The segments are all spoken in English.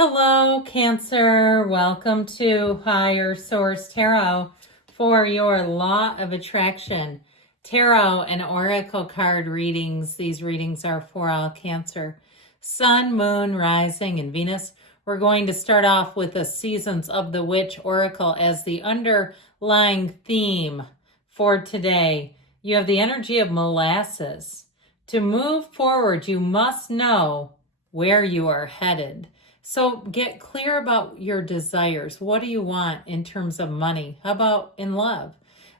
Hello, Cancer. Welcome to Higher Source Tarot for your Law of Attraction Tarot and Oracle card readings. These readings are for all Cancer. Sun, Moon, Rising, and Venus. We're going to start off with the Seasons of the Witch Oracle as the underlying theme for today. You have the energy of molasses. To move forward, you must know where you are headed. So get clear about your desires. What do you want in terms of money? How about in love?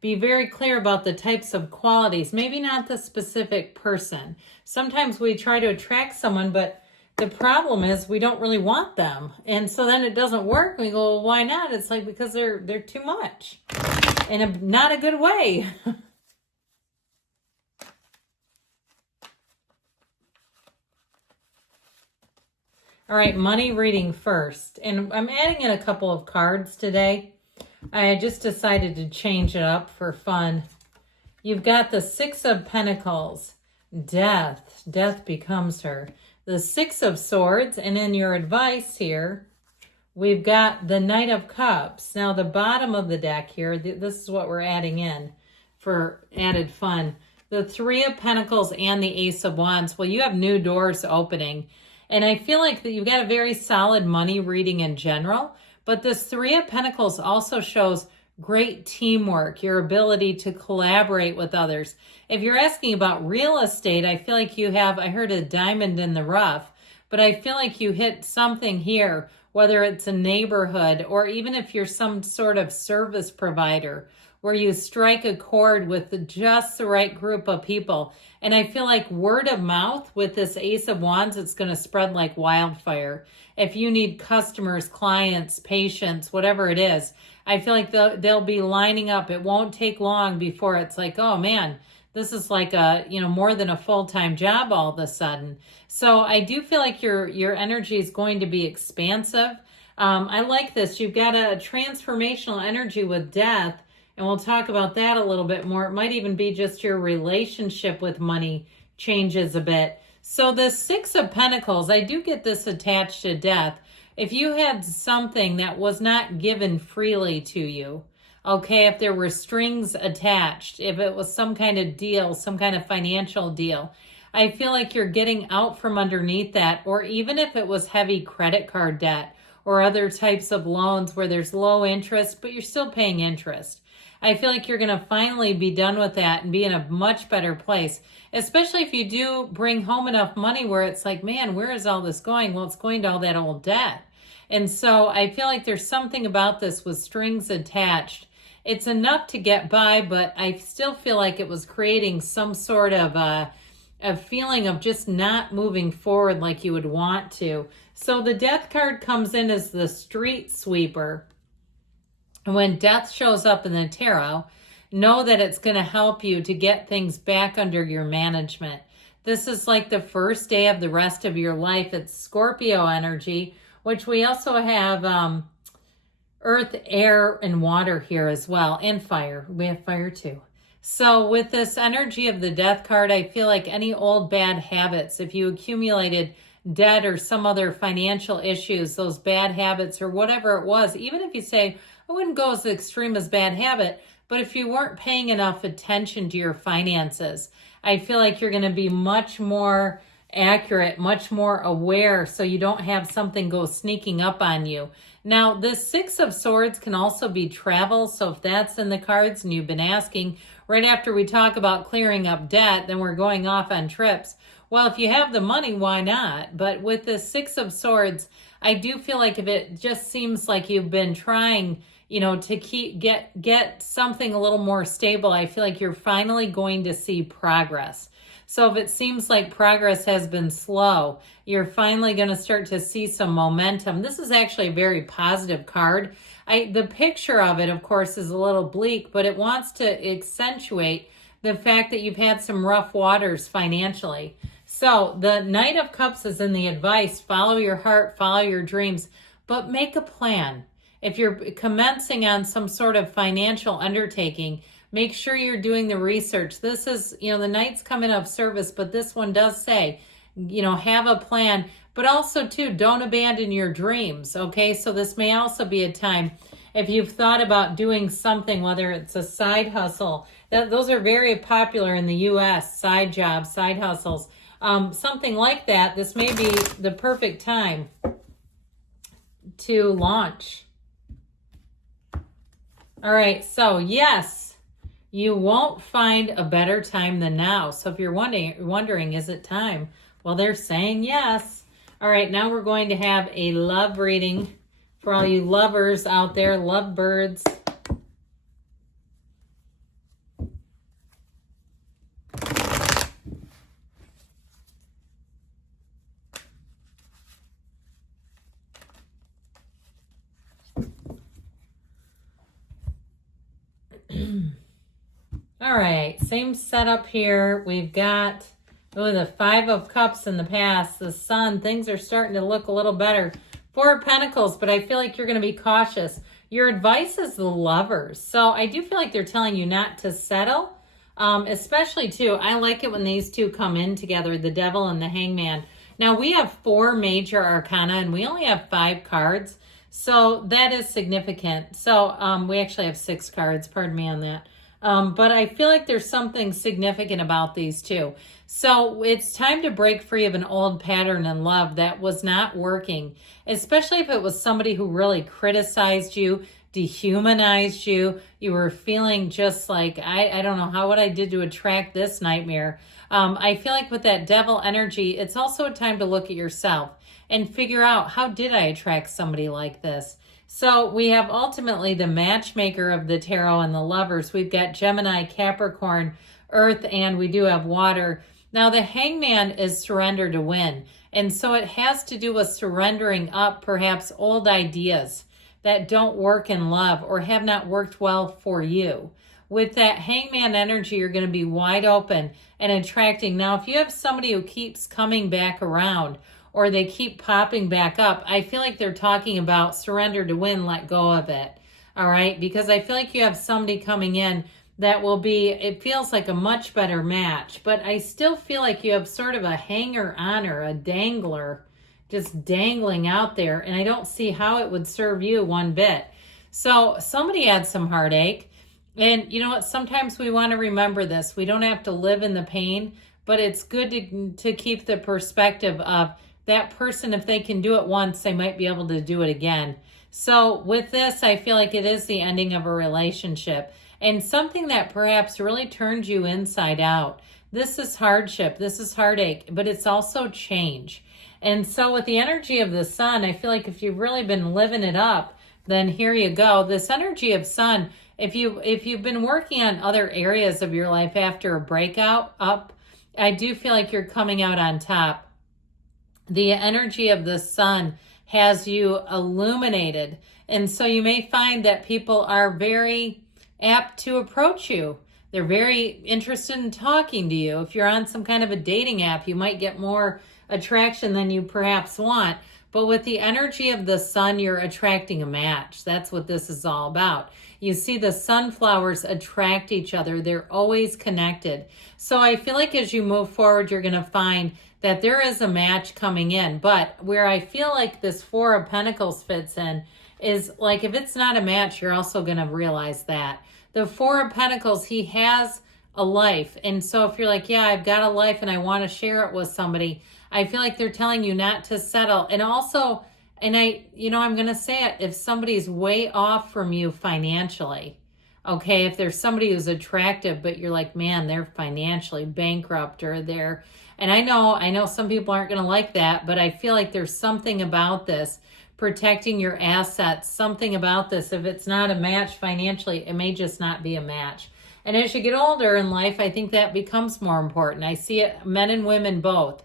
Be very clear about the types of qualities, maybe not the specific person. Sometimes we try to attract someone, but the problem is we don't really want them. And so then it doesn't work. We go, well, why not? It's like because they're too much in not a good way. All right, money reading first. And I'm adding in a couple of cards today. I just decided to change it up for fun. You've got the Six of Pentacles, Death. Death becomes her. The Six of Swords, and in your advice here, we've got the Knight of Cups. Now, the bottom of the deck here, this is what we're adding in for added fun. The Three of Pentacles and the Ace of Wands. Well, you have new doors opening. And I feel like that you've got a very solid money reading in general, but this Three of Pentacles also shows great teamwork, your ability to collaborate with others. If you're asking about real estate, I feel like you have, I heard a diamond in the rough, but I feel like you hit something here, whether it's a neighborhood or even if you're some sort of service provider where you strike a chord with just the right group of people. And I feel like word of mouth with this Ace of Wands, it's going to spread like wildfire. If you need customers, clients, patients, whatever it is, I feel like they'll be lining up. It won't take long before it's like, oh man, this is like more than a full-time job all of a sudden. So I do feel like your energy is going to be expansive. I like this. You've got a transformational energy with Death. And we'll talk about that a little bit more. It might even be just your relationship with money changes a bit. So the Six of Pentacles, I do get this attached to Death. If you had something that was not given freely to you, okay, if there were strings attached, if it was some kind of deal, some kind of financial deal, I feel like you're getting out from underneath that. Or even if it was heavy credit card debt or other types of loans where there's low interest, but you're still paying interest. I feel like you're going to finally be done with that and be in a much better place, especially if you do bring home enough money where it's like, man, where is all this going? Well, it's going to all that old debt. And so I feel like there's something about this with strings attached. It's enough to get by, but I still feel like it was creating some sort of a feeling of just not moving forward like you would want to. So the Death card comes in as the street sweeper. When Death shows up in the tarot, know that it's going to help you to get things back under your management. This is like the first day of the rest of your life. It's Scorpio energy, which we also have earth, air, and water here as well, and fire. We have fire too. So with this energy of the Death card, I feel like any old bad habits, if you accumulated debt or some other financial issues, those bad habits or whatever it was, even if you say, I wouldn't go as extreme as bad habit, but if you weren't paying enough attention to your finances, I feel like you're going to be much more accurate, much more aware, so you don't have something go sneaking up on you. Now, the Six of Swords can also be travel, so if that's in the cards and you've been asking, right after we talk about clearing up debt, then we're going off on trips. Well, if you have the money, why not? But with the Six of Swords, I do feel like if it just seems like you've been trying to get something a little more stable, I feel like you're finally going to see progress. So if it seems like progress has been slow, you're finally going to start to see some momentum. This is actually a very positive card. The picture of it, of course, is a little bleak, but it wants to accentuate the fact that you've had some rough waters financially. So the Knight of Cups is in the advice, follow your heart, follow your dreams, but make a plan. If you're commencing on some sort of financial undertaking, make sure you're doing the research. This is, the Knight's coming of service, but this one does say, have a plan, But also, too, don't abandon your dreams, okay? So this may also be a time if you've thought about doing something, whether it's a side hustle, those are very popular in the U.S., side jobs, side hustles, something like that. This may be the perfect time to launch. All right, so yes, you won't find a better time than now. So if you're wondering, is it time? Well, they're saying yes. All right, now we're going to have a love reading for all you lovers out there, love birds. All right, same setup here. We've got the Five of Cups in the past, the Sun. Things are starting to look a little better. Four of Pentacles, but I feel like you're going to be cautious. Your advice is the Lovers. So I do feel like they're telling you not to settle, especially too. I like it when these two come in together, the Devil and the Hangman. Now we have 4 major arcana and we only have 5 cards. So that is significant. So we actually have 6 cards, pardon me on that. But I feel like there's something significant about these two. So it's time to break free of an old pattern in love that was not working, especially if it was somebody who really criticized you, dehumanized you. You were feeling just like, I don't know what I did to attract this nightmare. I feel like with that Devil energy, it's also a time to look at yourself and figure out, how did I attract somebody like this? So we have ultimately the matchmaker of the tarot and the Lovers. We've got Gemini, Capricorn, Earth, and we do have water. Now the Hangman is surrender to win. And so it has to do with surrendering up perhaps old ideas that don't work in love or have not worked well for you. With that Hangman energy, you're going to be wide open and attracting. Now, if you have somebody who keeps coming back around, or they keep popping back up, I feel like they're talking about surrender to win, let go of it. All right? Because I feel like you have somebody coming in that will be, it feels like a much better match. But I still feel like you have sort of a hanger-on or a dangler just dangling out there. And I don't see how it would serve you one bit. So somebody had some heartache. And you know what? Sometimes we want to remember this. We don't have to live in the pain. But it's good to keep the perspective of, that person, if they can do it once, they might be able to do it again. So with this, I feel like it is the ending of a relationship and something that perhaps really turned you inside out. This is hardship. This is heartache, but it's also change. And so with the energy of the Sun, I feel like if you've really been living it up, then here you go. This energy of Sun, if you've been working on other areas of your life after a breakout I do feel like you're coming out on top. The energy of the Sun has you illuminated. And so you may find that people are very apt to approach you. They're very interested in talking to you. If you're on some kind of a dating app, you might get more attraction than you perhaps want. But with the energy of the Sun, you're attracting a match. That's what this is all about. You see the sunflowers attract each other. They're always connected. So I feel like as you move forward, you're going to find that there is a match coming in. But where I feel like this Four of Pentacles fits in is like, if it's not a match, you're also going to realize that. The Four of Pentacles, he has a life. And so if you're like, yeah, I've got a life and I want to share it with somebody, I feel like they're telling you not to settle. And also, and I'm going to say it, if somebody's way off from you financially, okay, if there's somebody who's attractive, but you're like, man, they're financially bankrupt or they're, and I know some people aren't going to like that, but I feel like there's something about this, protecting your assets, something about this. If it's not a match financially, it may just not be a match. And as you get older in life, I think that becomes more important. I see it, men and women both,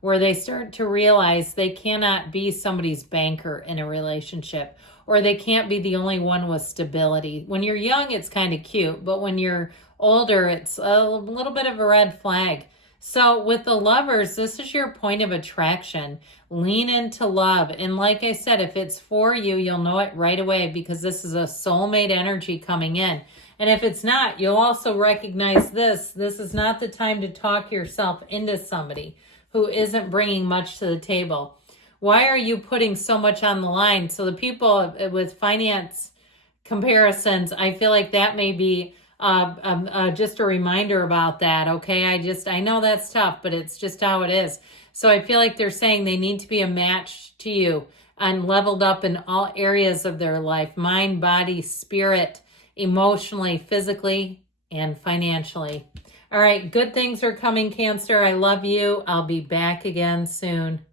where they start to realize they cannot be somebody's banker in a relationship, or they can't be the only one with stability. When you're young, it's kind of cute, but when you're older, it's a little bit of a red flag. So with the Lovers, this is your point of attraction. Lean into love. And like I said, if it's for you, you'll know it right away because this is a soulmate energy coming in. And if it's not, you'll also recognize this. This is not the time to talk yourself into somebody who isn't bringing much to the table. Why are you putting so much on the line? So the people with finance comparisons, I feel like that may be just a reminder about that. Okay, I know that's tough, but it's just how it is. So I feel like they're saying they need to be a match to you and leveled up in all areas of their life: mind, body, spirit, emotionally, physically, and financially. All right, good things are coming, Cancer. I love you. I'll be back again soon.